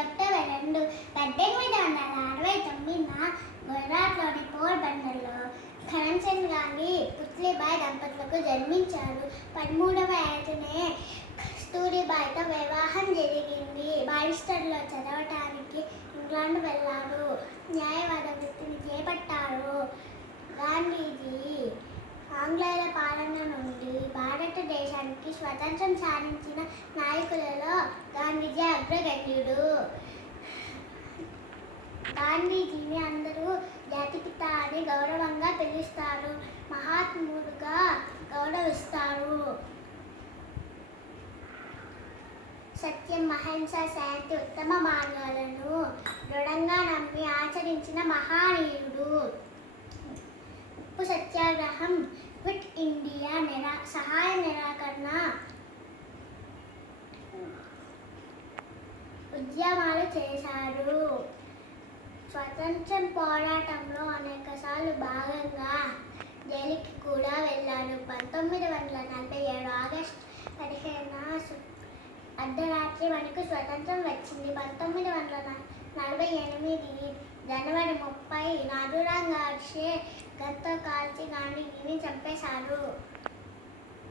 October రెండు పద్దెనిమిది వందల అరవై తొమ్మిదిన గుజరాత్లోని పోర్బందర్లో కరంచంద్ గాంధీ పుత్లిబాయ్ దంపతులకు జన్మించారు. పదమూడవ ఏటనే కస్తూరిబాయ్తో వివాహం జరిగింది. బారిస్టర్లో చదవటానికి ఇంగ్లాండ్ వెళ్ళారు న్యాయవాద వృత్తిని చేపట్టారు. గాంధీజీ ఆంగ్లేయుల పాలన నుండి భారతదేశానికి స్వతంత్రం సాధించిన నాయకులలో గాంధీ అగ్రగణ్యుడు గాంధీజీని అందరూ జాతిపిత అని గౌరవంగా పిలుస్తారు. మహాత్ముడుగా గౌరవిస్తారు. సత్యం అహింస శాంతి ఉత్తమ మార్గాలను దృఢంగా నమ్మి ఆచరించిన మహానీయుడు. ఉప్పు సత్యాగ్రహం క్విట్ ఇండియా నిరా సహాయ నిరాకరణ ఉద్యమాలు చేశారు. స్వతంత్రం పోరాటంలో అనేకసార్లు భాగంగా జైలుకి కూడా వెళ్ళారు. పంతొమ్మిది వందల నలభై ఏడు ఆగస్ట్ పదిహేను అర్ధరాత్రి మనకు స్వతంత్రం వచ్చింది. పంతొమ్మిది వందల నలభై ఎనిమిది జనవరి ముప్పై నాదురాంగ్ గాడ్సే గంతో కాల్చి గాంధీజీని చంపేశారు.